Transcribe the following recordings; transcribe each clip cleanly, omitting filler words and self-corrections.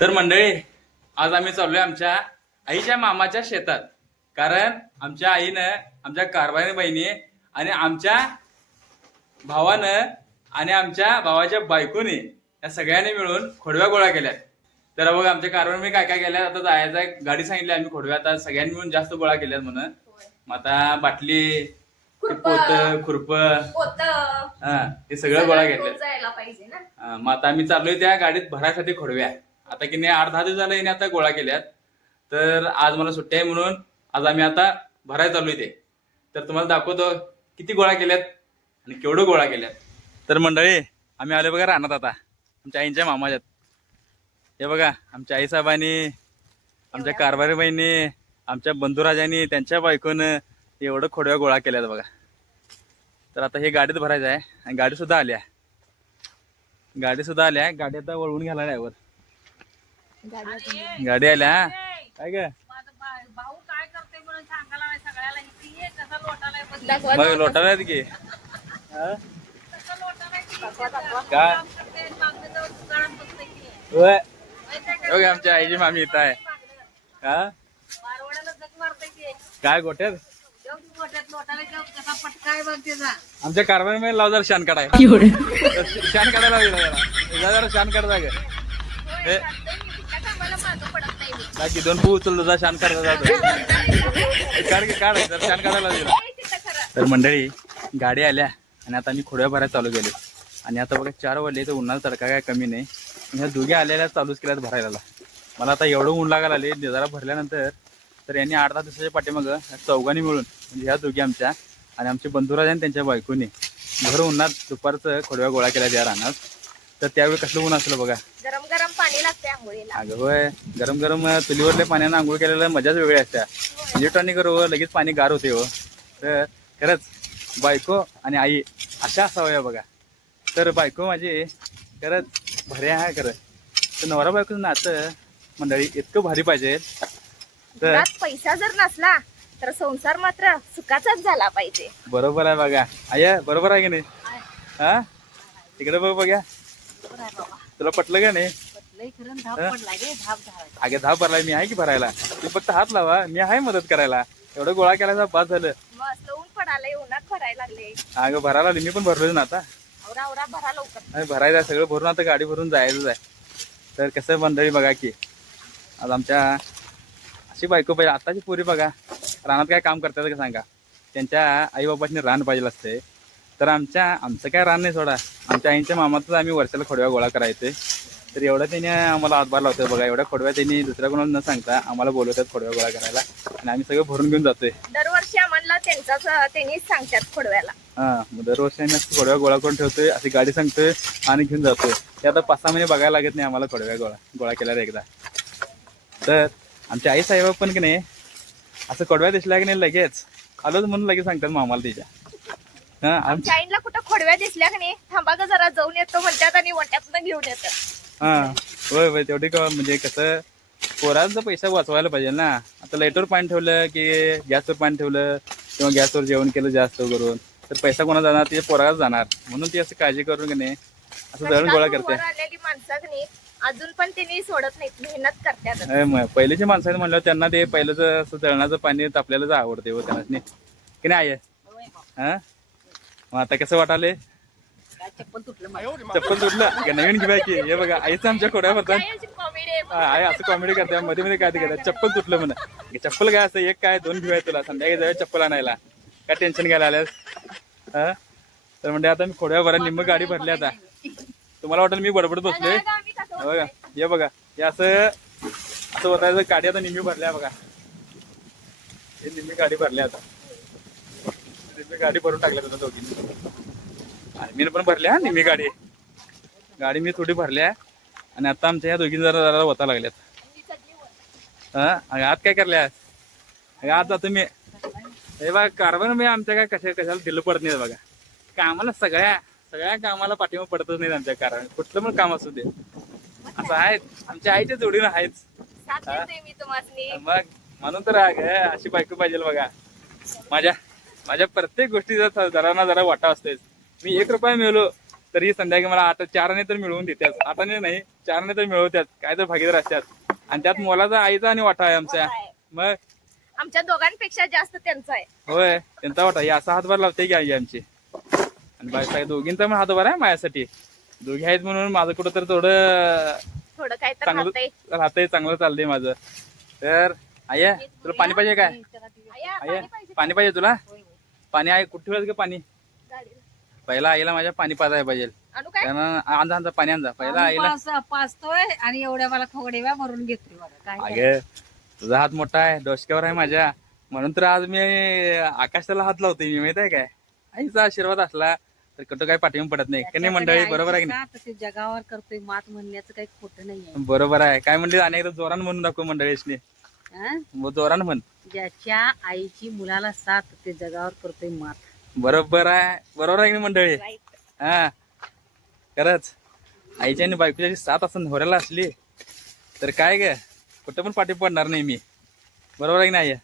तर मंडळी, आज आम्ही चाललोय आमच्या आईच्या मामाच्या शेतात. कारण आमच्या आईनं, आमच्या कारभारी बहिणी आणि आमच्या भावानं आणि आमच्या भावाच्या बायकोने या सगळ्यांनी मिळून खोडव्या गोळा केल्यात. तर बघा आमच्या कारभारी मी काय काय केल्यात. आता जायचं गाडी सांगितली आम्ही खोडव्या आता सगळ्यांनी मिळून जास्त गोळा केल्यात म्हणून. मग आता बाटली, पोत, खुरप, हा हे सगळं गोळा घेतलं. मग आता आम्ही चाललोय त्या गाडीत भरायसाठी खोडव्या. आता की नाही 8-10 दिवस झाले हिने आता गोळा केल्यात. तर आज मला सुट्टी आहे म्हणून आज आम्ही आता भरायला चाललोय ते. तर तुम्हाला दाखवतो किती गोळा केल्यात आणि केवढं गोळा केल्यात. तर मंडळी आम्ही आलो बघा रानात आता आमच्या आईंच्या मामाच्यात. हे बघा आमच्या आई साहेबांनी, आमच्या कारभारी बहिणी, आमच्या बंधुराजांनी, त्यांच्या बायकोनं एवढं खोडव्या गोळा केल्यात बघा. तर आता हे गाडीत भरायचं आहे आणि गाडी सुद्धा आल्या. गाडी आता वळवून घ्यायला आहे वर. गाडी आल्या. काय ग भाऊ काय करते म्हणून सांगायला नाही सगळ्याला. इथे ये कसा लोटाला मग लोटाला आहेत की काय होय. बघा आमच्या आईची मामी इथं आहे. हा काय गोट्यात आमच्या कारभारी लाव जरा शान काढाय. शान काढायला जरा शान काढता ग. बाकी दोन पू उचलतो जा शान काढता जातो. काढ जरा शान काढायला दिला. तर मंडळी गाडी आल्या आणि आता आम्ही खोड्या भरायला चालू केले. आणि आता बघा 4 वाजले तर उन्हाळा तडका काय कमी नाही. ह्या दोघे आलेल्या चालूच केल्यात भरायला. मला आता एवढं ऊन लागायला आले जरा भरल्यानंतर. तर यांनी 8-10 दिवसाच्या पाठीमागं चौघांनी मिळून म्हणजे ह्या दोघी आमच्या आणि आमचे बंधुराज आणि त्यांच्या बायकोनी भर उन्हात दुपारचं खोडव्या गोळा केल्या त्या रानात. तर त्यावेळी कसलं ऊन असलं बघा. गरम गरम पाणी लागते आंघोळीला. अगं होय, गरम गरम चुलीवरल्या पाण्यानं आंघोळ केलेलं मजाच वेगळी असते. इलेक्ट्रॉनिक करू लगेच पाणी गार होते हो. तर खरंच बायको आणि आई अशा असाव्या बघा. तर बायको माझी खरंच भारी आहे खरं. तर नवरा बायकोचं नातं मंडळी इतकं भारी पाहिजे. तर पैसा जर नसला तर संसार मात्र सुखाचाच झाला पाहिजे. बरोबर आहे बघा. आय बरोबर आहे की नाही. हा तिकडे बघ बघा. तुला पटलं का नाही. अगे धाप भरलाय मी आहे की भरायला. तू फक्त हात लावा मी आहे मदत करायला. एवढं गोळा केला बाद झालं. ऊन पडालंय उन्हात भरायला लागले. अगं भरायला आली मी पण भरलोय ना आता. भरा लवकर. भरायचं सगळं भरून आता गाडी भरून जायचंच आहे. तर कसं मंडळी बघा की आज आमच्या अशी बायको पाहिजे. आताची पोरी बघा रानात काय काम करतात का सांगा. त्यांच्या आई बाबांनी रान पाहिजे असते. तर आमचं काय रान नाही सोडा. आमच्या आईच्या मामातच आम्ही वर्षाला खोडव्या गोळा करायचे. तर एवढं त्यांनी आम्हाला हातभार लावतोय बघा. एवढ्या खोडव्या त्यांनी दुसऱ्या कोणाला न सांगता आम्हाला बोलवतात खोडव्या गोळा करायला. आणि आम्ही सगळं भरून घेऊन जातोय. दरवर्षी आम्हाला त्यांनीच सांगतात खोडव्याला. हा मग दरवर्षी आम्ही खोडव्या गोळा करून ठेवतोय. अशी गाडी सांगतोय आणि घेऊन जातोय. ते आता 5-6 महिने बघायला लागत नाही आम्हाला खोडव्या गोळा केल्यावर एकदा. तर आमच्या आई साहेब पण की नाही असं खोडव्या दिसल्या की नाही लगेच आलोच म्हणून लगेच सांगतात मामाला तिच्या. हा आमच्या आईला कुठं खोडव्या दिसल्या की नाही थांबा ग जरा जाऊन येतो म्हणतात आणि वट्यातनं घेऊन येतात. हा होय होय तेवढी म्हणजे कसं पोरांचा पैसा वाचवायला पाहिजे ना. आता लाईटवर पाणी ठेवलं की गॅसवर पाणी ठेवलं किंवा गॅसवर जेवण केलं जास्त करून तर पैसा कोणा जाणार तिच्या पोरालाच जाणार. म्हणून ती असं काळजी करून की नाही असं दळण गोळा करते. आलेली माणसं की नाही अजून पण त्यांनी सोडत नाहीत मेहनत करतात. पहिलेचे माणसं आहेत म्हणल्यावर त्यांना ते पहिलंच असं दळणाचं पाणी आपल्यालाच आवडते हो त्यांना की नाही आहे. हा मग आता कसं वाटाले. चप्पल तुटलं नवीन घेऊया की. हे बघा आईचं आमच्या खोड्या भरतात. आई असं कॉमेडी करते मध्ये मध्ये काय ते करतात. चप्पल तुटलं म्हणा. चप्पल काय असं एक काय 2 घेऊया तुला संध्याकाळी जाऊया चप्पल आणायला. काय टेन्शन घ्यायला आल्यास. हा तर म्हणजे आता मी खोड्या भरा निम्म गाडी भरली. आता तुम्हाला वाटेल मी बडबडत बसलोय. बघा हे बघा हे असं होतायचं. गाडी आता निम्मी भरल्या बघा. हे निम्मी गाडी भरल्या आता. निम्मी गाडी भरून टाकल्या तुला दोघींनी. मी पण भरल्या निम्मी गाडी मी थोडी भरल्या. आणि आता आमच्या ह्या दोघी जरा होता लागल्यात. हा आत काय करल्यास आज जातो मी. हे बघा कारभार मी आमच्या काय कशाला दिलं पडत नाही बघा. कामाला सगळ्या कामाला पाठिंबा पडतच नाही आमच्या कारभार. कुठलं पण काम असू दे असं आहेत. आमच्या आईच्या जोडीनं आहेच. मग म्हणून तर अशी बायको पाहिजे बघा. माझ्या प्रत्येक गोष्टीचा जरा ना जरा वाटा असतेच. मी 1 रुपया मिळलो तरी संध्याकाळी मला 4 तर मिळवून देतात. 8 नाही 4 तर मिळवतात. काय तर भागीदार असतात आणि त्यात मोलाचा आईचा आणि वाटा आहे आमच्या. मग आमच्या दोघांपेक्षा जास्त त्यांचा आहे. होय त्यांचा वाटा हे असा हातभार लावते की आई आमची. आणि बाई दोघींचा पण हातभार आहे माझ्यासाठी. दोघी आहेत म्हणून माझं कुठं तर थोडं काय तर चांगलं राहतंय. राहतंय, चांगलं चाललंय माझं. तर आया तुला पाणी पाहिजे काय? आया, आया पाणी पाहिजे. पाणी पाहिजे तुला? पाणी आहे कुठे ठेवायचं का पाणी? गाडीला. पहिला आईला माझ्या पाणी पाजायला पाहिजे. आणू काय? त्यानं आणजा पाणी आणजा पहिला आईला. पाचतोय आणि एवढ्या मला खोगडेव्या भरून घेतोय बघा काय अगे तुझा हात मोठा आहे, डोसक्यावर आहे माझ्या, म्हणून तर आज मी आकाशाला हात लावतोय. मी माहित आहे काय, आईचा आशीर्वाद असला तर कुठं काय पाठीवर पडत नाही. की नाही मंडळी? बरोबर आहे की नाही? ते जगावर करतोय मात म्हणण्याचं काही खोटं नाहीये. बरोबर आहे. काय म्हणले अनेकदा जोरान म्हणून दाखव मंडळीसनी. हं? जोरान म्हण. ज्याच्या आईची मुलाला साथ ते जगावर करतोय मात. बरोबर आहे. बरोबर आहे की नाही मंडळी? राईट. हा खरंच आईच्या आणि बायकोची साथ असं नवऱ्याला असली तर काय ग कुठं पण पाठी पडणार नाही मी. बरोबर आहे की नाही?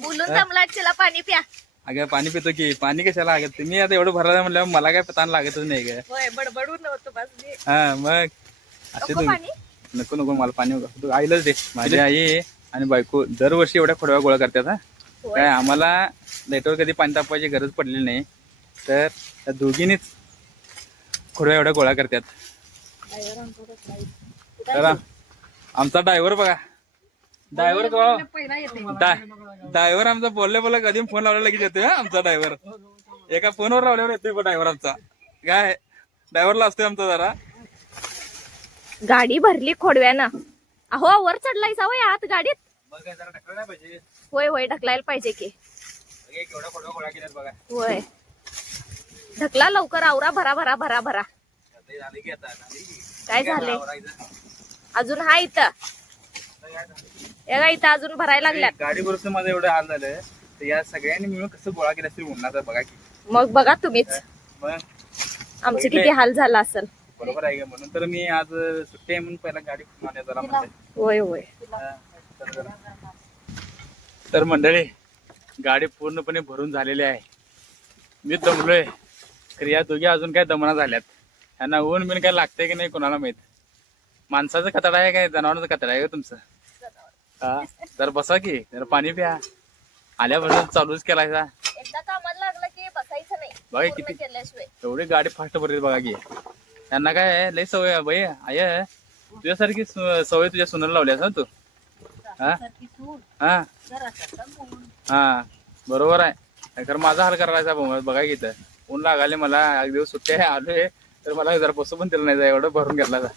बोलून जमला तिला पाणी प्या. अगं पाणी पितो की. पाणी कशाला लागत? तुम्ही आता एवढं भरायला म्हणल्यावर मला काय ताण लागतच नाही ग. होय बडबडून नव्हतं बस मी. हा मग असे नको पाणी. नको नको मला पाणी नको. तू आईलाच दे. माझी आई आणि बायको दरवर्षी एवढ्या खोडव्या गोळा करतात. हा होय. काय आम्हाला लाईटवर कधी पाणी तापवायची गरज पडलेली नाही. तर त्या दोघींनीच खोडव्या एवढ्या गोळा करतात. तर आमचा ड्रायव्हर बघा. ड्रायव्हर पहिला येते ड्रायव्हर आमचा बोलले कधी फोन लावला लगेच येतोय. आमचा ड्रायव्हर एका फोनवर लावल्यावर येतोय ड्रायव्हर आमचा. काय ड्रायव्हरला असतोय आमचा जरा. गाडी भरली खोडव्यानं. अहो वर चढलाय वय आत गाडीत. मग काय जरा ढकलायला पाहिजे. होय होय ढकलायला पाहिजे की. केवढ्या खोडव्या गोळा केल्यात बघा. होय ढकला लवकर. आवरा भरा भरा भरा भरा. झाली की आता काय झालंय? अजून हा इथं इथं अजून भरायला लागल्यात. गाडी बरोबर माझं एवढं हाल झालंय. तर या सगळ्यांनी मिळून कसं गोळा केला तरी उन्हाचा बघा की. मग बघा तुम्हीच मग आमचे किती हाल झाला असेल. बरोबर आहे का? म्हणून तर मी आज सुट्टी आहे म्हणून पहिला गाडी फिरवून जरा म्हणते. होय होय. तर मंडळी गाडी पूर्णपणे भरून झालेली आहे. मी दमलोय. खरी या दोघी अजून काय दमना झाल्यात. यांना ऊन बिन काय लागतंय की नाही कोणाला माहित. माणसाचं कचडा आहे काय जनावरांचं कचडा आहे का तुमचं? हा जर बसा की जरा पाणी प्या. आल्यापासून चालूच केलायचा. एकदा कामाला लागलं की बसायचं नाही. बघा पूर्ण किती केल्याशिवाय. एवढी गाडी फास्ट भरली बघा की. त्यांना काय लय सवय आहे बाई. आय तुझ्यासारखी सवय तुझ्या सुनाला लावल्यास ना तू. हा हा हा बरोबर आहे. खरं माझा हाल करायचा बघा की इथं ऊन लागाले मला. एक दिवस सुट्टी आहे आलोय तर मला जरा बसू पण दिलं नाही जा. एवढं भरून घेतला जा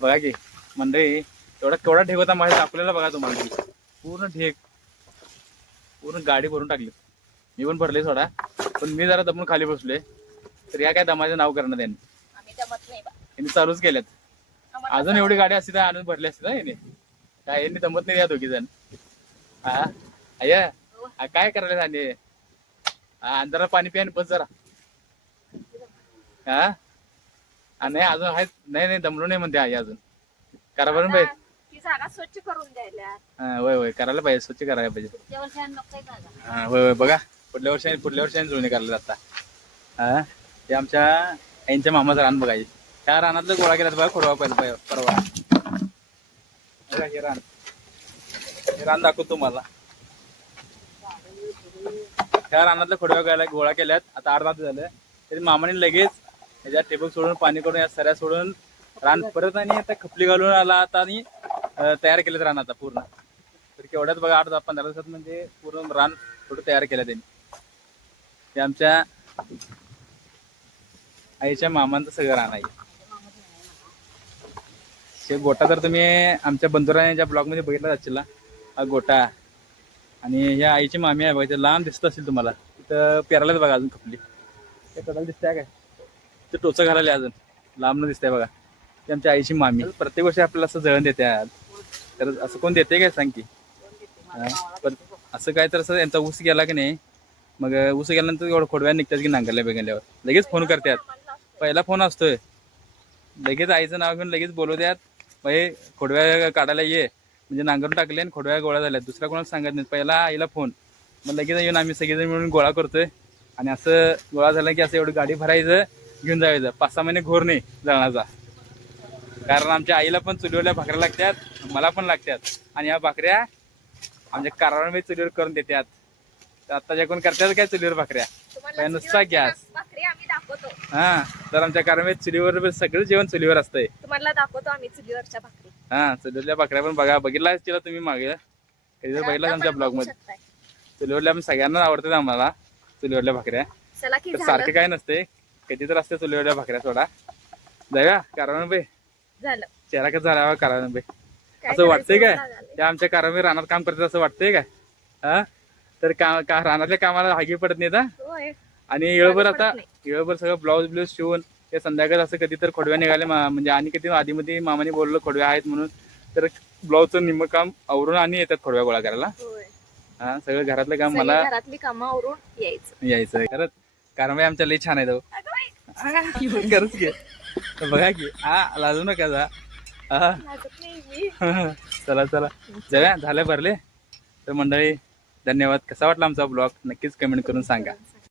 बघा की मंडळी. एवढा केवढा ढेक होता माझ्या आपल्याला बघा तुम्हाला. पूर्ण ढेक पूर्ण गाडी भरून टाकली. मी पण भरले सोडा. पण मी जरा दमून खाली बसलोय. तर या काय दमाचं नाव करणं त्यांनी. आम्ही जमत नाही बा. यांनी चालूच केल्यात. आम्हाला अजून एवढी गाडी असती तर आणून भरली असती ना यांनी. काय यांनी दमत नाही या दोघी जण. हा अय्या काय करायला आणि अंधारा पाणी प्या बस जरा. हा नाही अजून आहेत. नाही दमलो नाही म्हणते आई अजून. करा बरं बाई. ती जागा स्वच्छ करून द्यायला. हा होय होय करायला पाहिजे. स्वच्छ करायला पाहिजे. पुढच्या वर्षी आणि नको जागा. हा होय होय बघा पुढल्या वर्षाने जुळणी करायला जाता. हा ते आमच्या आईंच्या मामाचं रान बघायचे. त्या रानातलं गोळा केला बघा खोडवा पहिला परवा. बघा हे रान दाखवतो तुम्हाला. त्या रानातलं खोडव्या गोळा केल्यात. आता 8 तास झालं तरी मामाने लगेच ह्याच्यात टेबल सोडून पाणी करून या सऱ्या सोडून रान परत आणि आता खपली घालून आला आता आणि तयार केलेत रान आता पूर्ण. तर केवढ्यात बघा 8-15 दिवसात म्हणजे पूर्ण रान थोडं तयार केलं त्यांनी. ते आमच्या आईच्या मामांचं सगळं रान आहे. गोटा तर तुम्ही आमच्या बंधुराच्या ब्लॉग मध्ये बघितला असेल. हा गोटा आणि ह्या आईची मामी आहे बघा. ते लांब दिसत असेल तुम्हाला. तिथं पेरायलाच बघा अजून खपली. ते कदाल दिसतंय काय ते टोचं घालायला अजून लांब न दिसतंय बघा. ते आमच्या आईची मामी. प्रत्येक गोष्टी आपल्याला असं जळण देतात. तर असं कोण देते काय सांग की. पण असं काय तर असं यांचा ऊस गेला की नाही. मग ऊस गेल्यानंतर एवढं खोडव्या निघतात की नांगरल्या बेगल्यावर लगेच फोन करतात. पहिला फोन असतोय लगेच आईचं नाव घेऊन लगेच बोलवत्यात. बाई खोडव्या काढायला ये म्हणजे नांगरून टाकले आणि खोडव्या गोळा झाल्या. दुसऱ्या कोणाला सांगत नाही. पहिला आईला फोन. मग लगेच येऊन आम्ही सगळेजण मिळून गोळा करतोय. आणि असं गोळा झाला की असं एवढं गाडी भरायचं घेऊन जायचं. 5-6 महिने घोर नाही जळणाचा. कारण आमच्या आईला पण चुलीवरल्या भाकऱ्या लागतात, मला पण लागतात. आणि ह्या भाकऱ्या आमच्या कारवार चुलीवर करून देतात. तर आता कोण करतात काय चुलीवर भाकऱ्या? तुम्हाला काय नुसता चुलीवरच्या गॅस. भाकरी आम्ही दाखवतो. हा, तर आमच्या कारवार चुलीवर सगळं जेवण चुलीवर असतंय. तुम्हाला दाखवतो आम्ही चुलीवरच्या भाकरी. हा, चुलीवरल्या भाकऱ्या पण बघा, बघितला तिला तुम्ही मागे कधी तर बघितला आमच्या आता ब्लॉग बघू मध्ये. शकताय. चुलीवरल्या पण सगळ्यांना आवडतात आम्हाला चुलीवरल्या भाकऱ्या. चला की तर झालं सारखं काय नसते, कधी तर असते चुलीवरल्या भाकऱ्या. सोडा जाऊया कारवार बाई. झालं. चेहरा कसं झाला कारवार बाई? काय असं वाटतंय काय करायचं? झालंय. त्या आमच्या कारवार रानात काम करतात असं वाटतंय काय? हा, तर रानातल्या कामाला हागी पडत नाही. होय. आणि येळभर पडत आता नाही. येळभर सगळं ब्लाऊज शिवून ते संध्याकाळ असं कधी तर खोडव्या निघाले म्हणजे आणि कधी आधीमध्ये मामाने बोललं खोडव्या आहेत म्हणून, तर ब्लाऊजचं निम्मं काम आवरून आणि येतात खोडव्या गोळा करायला. होय. हा, सगळं घरातलं काम सगळी मला घरातली कामं आवरून यायचं. यायचं. खरंच कारवाई आमच्या लई छान आहे तो. अगं बाई, खरंच घे. बघा की लाजू नका जा. हा. लाजत नाही मी. चला जाऊया. झालं भरले तर मंडळी, धन्यवाद. कसा वाटला आमचा ब्लॉग नक्कीच कमेंट करून सांगा.